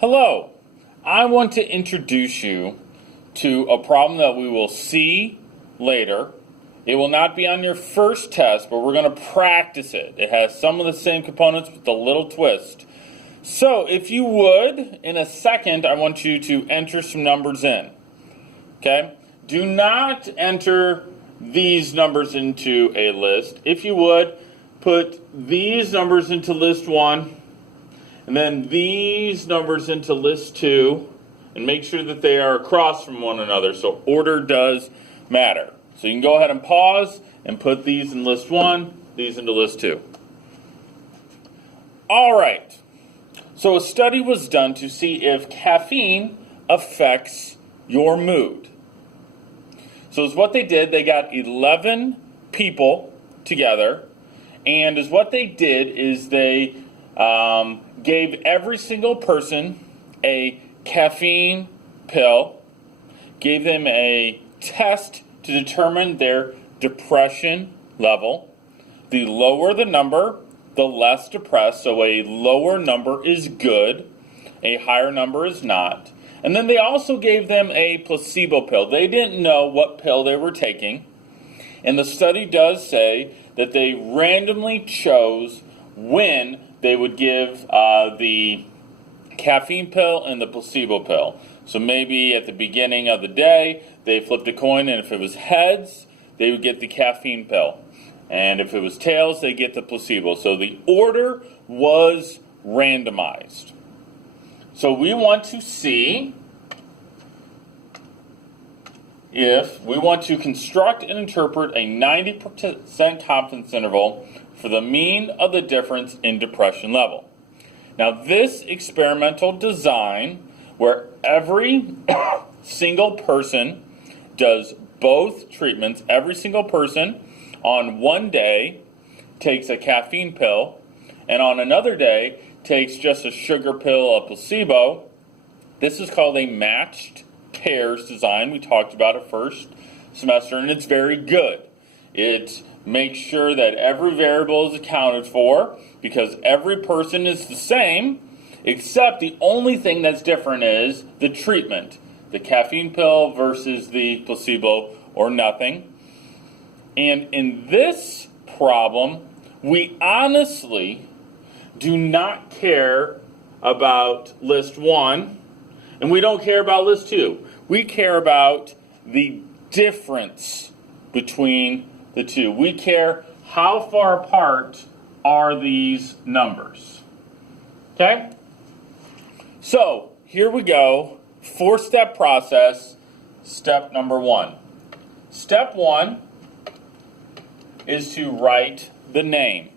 Hello, I want to introduce you to a problem that we will see later. It will not be on your first test, but we're going to practice it. It has some of the same components with a little twist. So if you would, in a second, I want you to enter some numbers in. Okay? Do not enter these numbers into a list. If you would, put these numbers into list 1. And then these numbers into list 2, and make sure that they are across from one another, so order does matter. So you can go ahead and pause and put these in list 1, these into list 2. All right, so a study was done to see if caffeine affects your mood. So is what they did, they got 11 people together, and is what they did is they gave every single person a caffeine pill, gave them a test to determine their depression level. The lower the number, the less depressed, so a lower number is good, a higher number is not. And then they also gave them a placebo pill. They didn't know what pill they were taking, and the study does say that they randomly chose when they would give the caffeine pill and the placebo pill. So maybe at the beginning of the day, they flipped a coin, and if it was heads, they would get the caffeine pill. And if it was tails, they get the placebo. So the order was randomized. So we want to see if we want to construct and interpret a 90% confidence interval for the mean of the difference in depression level. Now this experimental design, where every single person does both treatments, every single person on one day takes a caffeine pill, and on another day takes just a sugar pill, a placebo. This is called a matched pairs design. We talked about it first semester, and it's very good. It makes sure that every variable is accounted for because every person is the same, except the only thing that's different is the treatment. The caffeine pill versus the placebo or nothing. And in this problem, we honestly do not care about list 1, and we don't care about list 2. We care about the difference between the two. We care how far apart are these numbers. Okay? So, here we go. 4-step process. Step number 1. Step 1 is to write the name.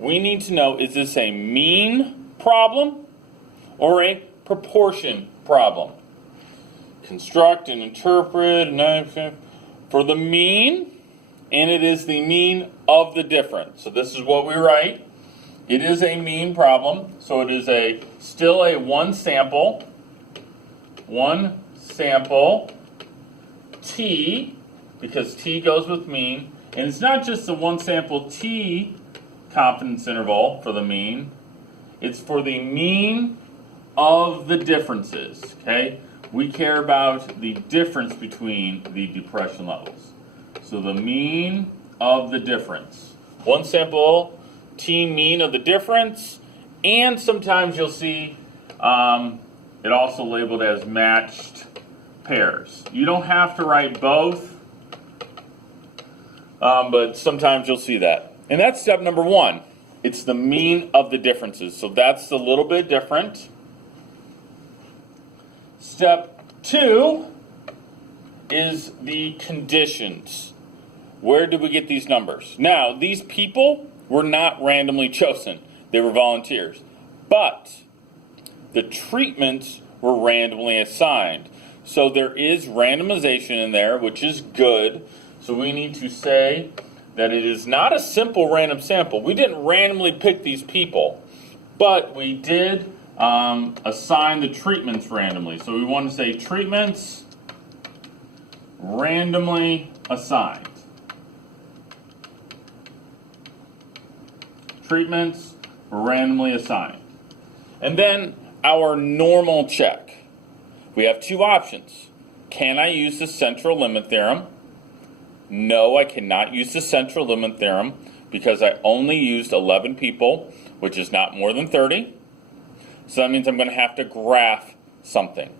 We need to know, is this a mean problem or a proportion problem? Construct and interpret for the mean, and it is the mean of the difference. So this is what we write. It is a mean problem, so it is still a one sample t, because t goes with mean, and it's not just the one sample t confidence interval for the mean, it's for the mean of the differences, okay? We care about the difference between the depression levels. So the mean of the difference. One sample t mean of the difference, and sometimes you'll see it also labeled as matched pairs. You don't have to write both, but sometimes you'll see that. And that's step number 1. It's the mean of the differences. So that's a little bit different. Step 2 is the conditions. Where did we get these numbers? Now, these people were not randomly chosen. They were volunteers. But the treatments were randomly assigned. So there is randomization in there, which is good. So we need to say that it is not a simple random sample. We didn't randomly pick these people, but we did assign the treatments randomly. So we want to say treatments randomly assigned. Treatments randomly assigned. And then our normal check, we have two options. Can I use the central limit theorem? No, I cannot use the central limit theorem because I only used 11 people, which is not more than 30. So that means I'm going to have to graph something.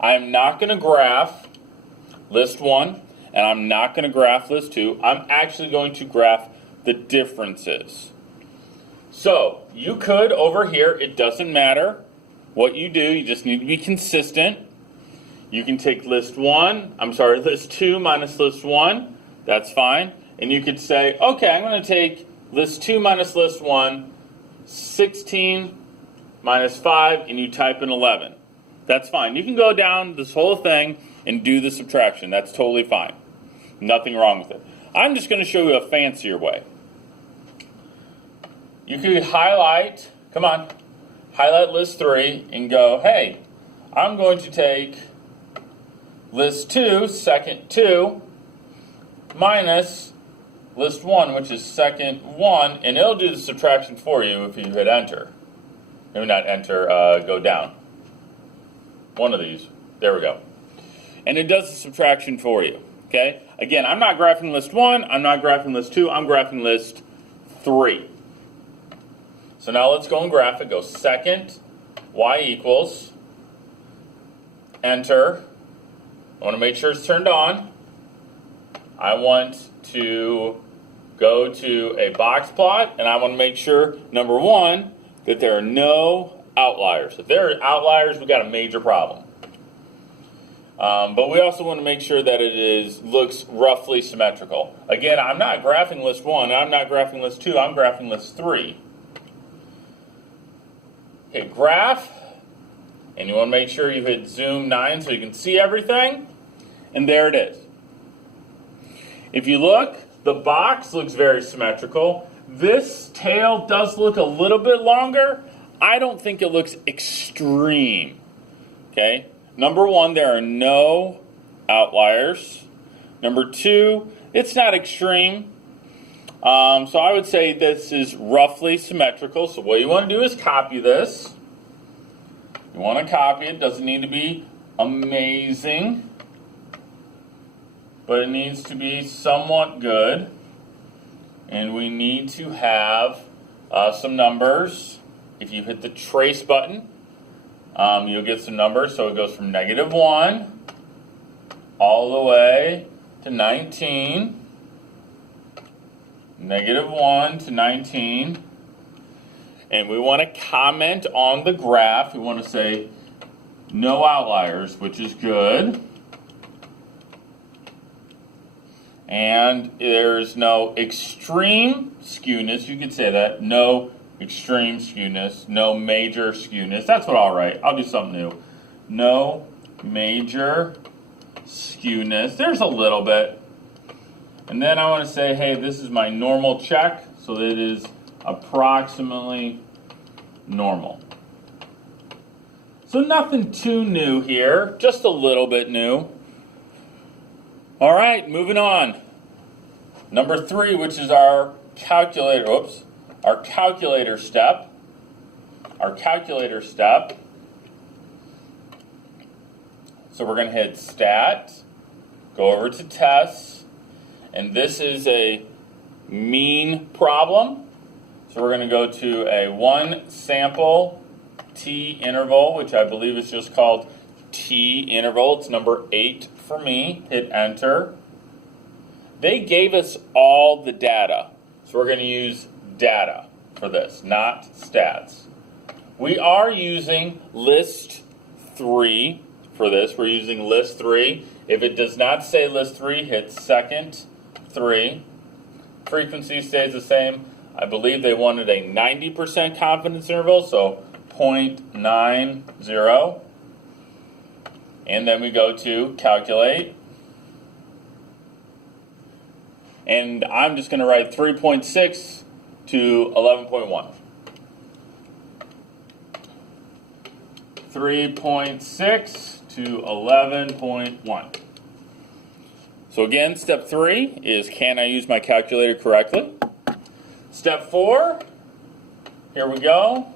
I am not going to graph list 1, and I'm not going to graph list 2. I'm actually going to graph the differences. So you could, over here, it doesn't matter what you do, you just need to be consistent. You can take list 2 minus list 1, that's fine. And you could say, okay, I'm going to take list 2 minus list 1, 16 minus 5, and you type in 11. That's fine. You can go down this whole thing and do the subtraction. That's totally fine. Nothing wrong with it. I'm just going to show you a fancier way. You could highlight list 3 and go, hey, I'm going to take list 2, second 2, minus list 1, which is second 1, and it'll do the subtraction for you if you hit enter. Maybe not enter, go down. One of these. There we go. And it does the subtraction for you. Okay? Again, I'm not graphing list 1, I'm not graphing list 2, I'm graphing list 3. So now let's go and graph it. Go second, y equals, enter. I want to make sure it's turned on. I want to go to a box plot, and I want to make sure, number 1, that there are no outliers. If there are outliers, we've got a major problem. But we also want to make sure that it looks roughly symmetrical. Again, I'm not graphing list 1, I'm not graphing list 2, I'm graphing list 3. Okay, graph, and you want to make sure you hit zoom 9 so you can see everything, and there it is. If you look, the box looks very symmetrical. This tail does look a little bit longer. I don't think it looks extreme. Okay, number 1, there are no outliers. Number 2, it's not extreme. So I would say this is roughly symmetrical. So what you want to do is copy this. You want to copy it. Doesn't need to be amazing, but it needs to be somewhat good. And we need to have some numbers. If you hit the trace button, you'll get some numbers. So it goes from -1 all the way to 19. -1 to 19. And we want to comment on the graph. We want to say no outliers, which is good. And there's no extreme skewness. You could say that. No extreme skewness. No major skewness. That's what I'll write. I'll do something new. No major skewness. There's a little bit. And then I want to say, hey, this is my normal check, so that it is approximately normal. So nothing too new here, just a little bit new. All right, moving on. Number 3, which is our calculator, our calculator step. So we're going to hit stat, go over to tests. And this is a mean problem. So we're going to go to a 1 sample t interval, which I believe is just called t interval. It's number 8 for me. Hit enter. They gave us all the data. So we're going to use data for this, not stats. We are using list 3 for this. We're using list 3. If it does not say list 3, hit second 3. Frequency stays the same. I believe they wanted a 90% confidence interval, so 0.90. And then we go to calculate. And I'm just going to write 3.6 to 11.1. 3.6 to 11.1. So again, step 3 is, can I use my calculator correctly? Step 4, here we go.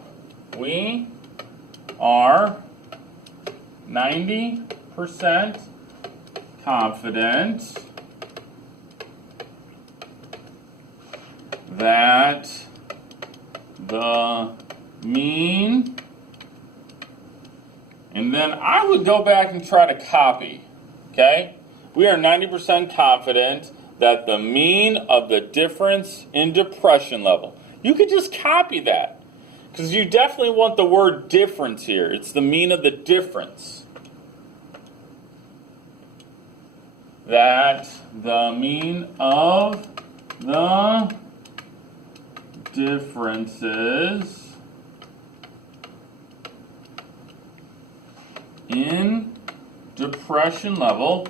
We are 90% confident that the mean, and then I would go back and try to copy, okay? We are 90% confident that the mean of the difference in depression level. You could just copy that, because you definitely want the word difference here. It's the mean of the difference. That the mean of the differences in depression level,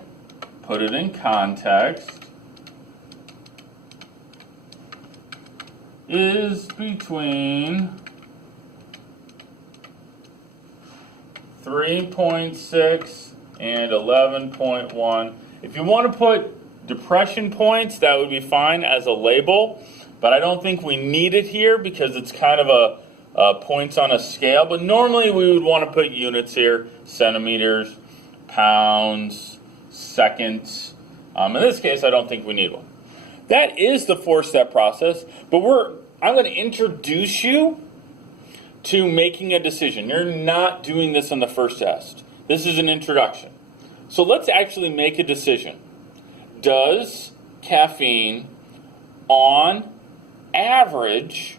put it in context, is between 3.6 and 11.1. If you want to put depression points, that would be fine as a label, but I don't think we need it here because it's kind of a points on a scale. But normally we would want to put units here: centimeters, pounds, seconds. In this case, I don't think we need one. That is the 4-step process, but I'm going to introduce you to making a decision. You're not doing this on the first test. This is an introduction. So let's actually make a decision. Does caffeine, on average,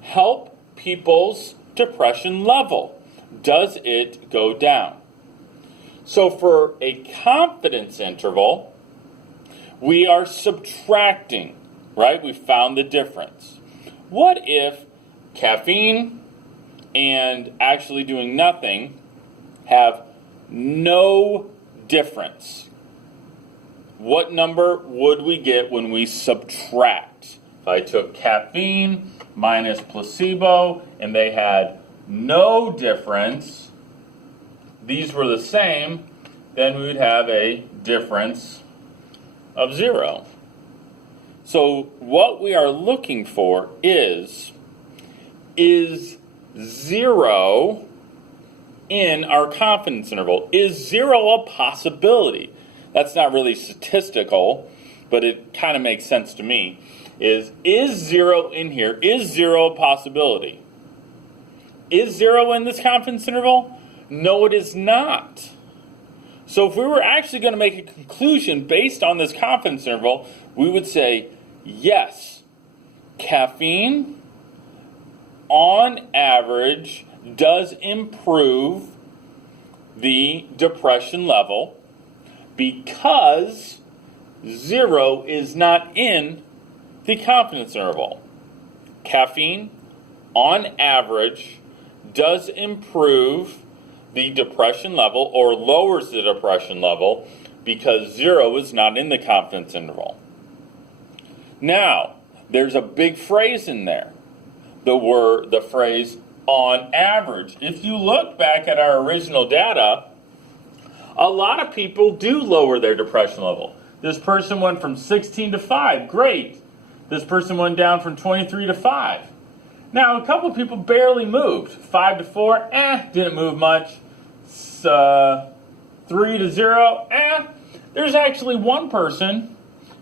help people's depression level? Does it go down? So for a confidence interval, we are subtracting, right? We found the difference. What if caffeine and actually doing nothing have no difference? What number would we get when we subtract? If I took caffeine minus placebo and they had no difference, these were the same, then we would have a difference of 0. So what we are looking for is 0 in our confidence interval? Is 0 a possibility? That's not really statistical, but it kind of makes sense to me. Is 0 in here? Is 0 a possibility? Is 0 in this confidence interval? No, it is not. So if we were actually going to make a conclusion based on this confidence interval, we would say, yes, caffeine on average does improve the depression level because 0 is not in the confidence interval. Caffeine on average does improve the depression level or lowers the depression level because 0 is not in the confidence interval. Now, there's a big phrase in there. The phrase on average. If you look back at our original data, a lot of people do lower their depression level. This person went from 16 to 5. Great. This person went down from 23 to 5. Now, a couple of people barely moved. 5 to 4, didn't move much. 3 to 0, There's actually one person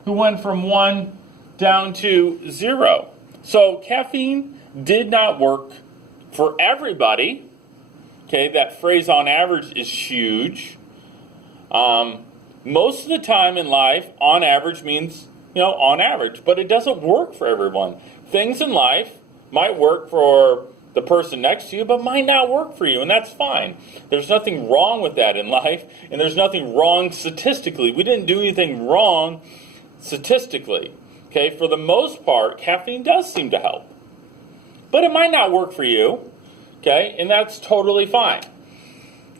who went from 1 down to 0. So caffeine did not work for everybody. Okay, that phrase on average is huge. Most of the time in life, on average means, on average, but it doesn't work for everyone. Things in life might work for the person next to you, but might not work for you, and that's fine. There's nothing wrong with that in life, and there's nothing wrong statistically. We didn't do anything wrong statistically. Okay, for the most part, caffeine does seem to help. But it might not work for you, okay, and that's totally fine.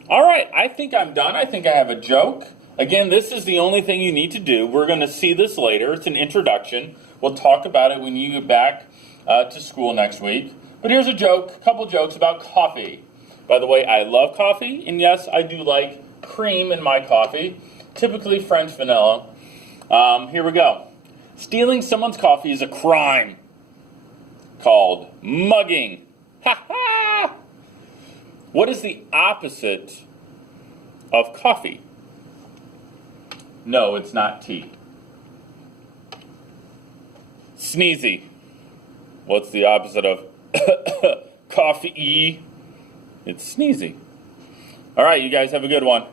All right, I think I'm done. I think I have a joke. Again, this is the only thing you need to do. We're going to see this later. It's an introduction. We'll talk about it when you get back to school next week. But here's a couple jokes about coffee. By the way, I love coffee, and yes, I do like cream in my coffee, typically French vanilla. Here we go. Stealing someone's coffee is a crime called mugging. Ha ha! What is the opposite of coffee? No, it's not tea. Sneezy. What's the opposite of coffee? It's sneezy. All right, you guys have a good one.